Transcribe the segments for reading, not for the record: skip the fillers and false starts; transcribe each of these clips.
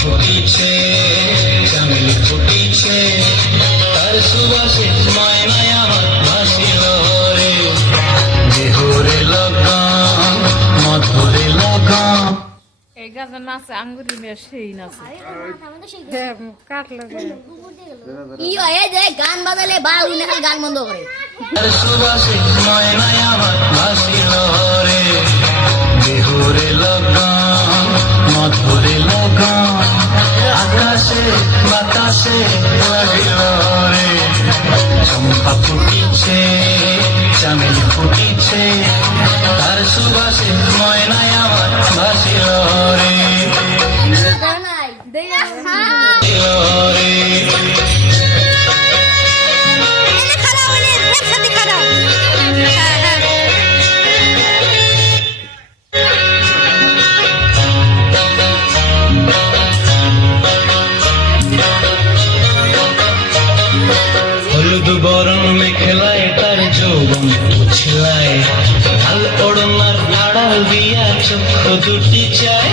ফুটিছে, চামেলি ফুটিছে, তার সুবাসে ময়নায় আমার ভাসিল রে। বিহুরে লগন মধুরে লগন। এই গাছের নাচে আঙ্গুরি মেয়ে সেই নাচে কাটলো গান বাজালে বা গান বন্ধ করে তার সুবাসে ময়নায় আমার ভাসিল রে। বিহুরে লগন মধুরে লগন, আকাশে বাতাসে লাগিল রে। চম্পা ফুটিছে, চামেলি ফুটিছে, তার সুবাসে ময়নায় আমার ভাসিল রে। হলুদ বরণ মেখেলায় তার যৌবন উছলায়, লাল ওড়নার আড়াল দিয়া চক্ষু দুটি চায়।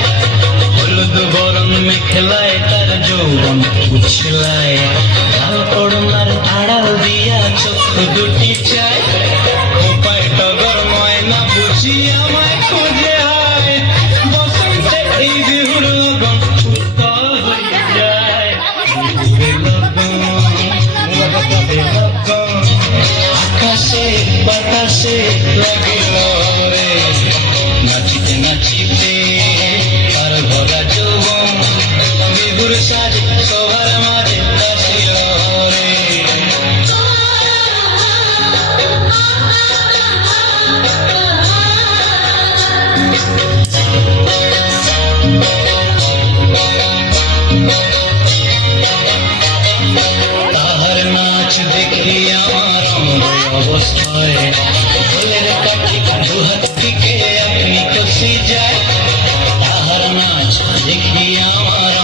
হলুদ বরণ মেখেলায় তার যৌবন উছলায়, লাল ওড়নার আড়াল দিয়া চক্ষু দুটি চায়। খোপায় টগর ময়না বুঝি আমায় খুঁজে আয়, বসন্তে এই বিহুর লগন উত্তর হয়ে যায়। আকাশে বাতাসে লাগিল রে, নাচিতে নাচিতে আর ভরা যৌবন, বিহুর সাজে সবার মাঝে আসিল রে। তাহার নাচ দেখি আমার অবস্থায়, ফুলের কাঠি দুহাত থেকে আপনি খসি যায়। তাহার নাচ দেখি আমার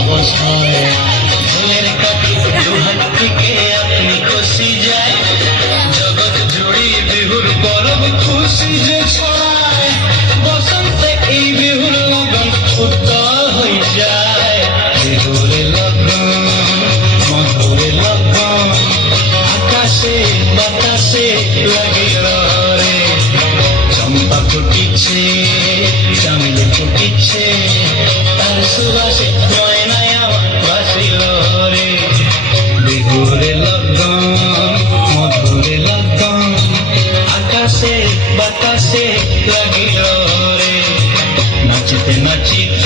অবস্থায়, ফুলের কাঠি দুহাত থেকে আপনি খসি যায়। জগৎ জুড়ি বিহুর গরব খুশি যে ছড়ায়, বসন্তে এই বিহুর লগন উত্তর হয়ে যায়। বিহুরে লগন মধুরে লগন, আকাশে বাতাসে লাগিল রে। চম্পা ফুটিছে, চামেলি ফুটিছে, তার সুবাসে ময়নায় আমার ভাসিল রে। বিহুরে লগন মধুরে লগন, আকাশে বাতাসে লাগিল রে। নাচিতে নাচিতে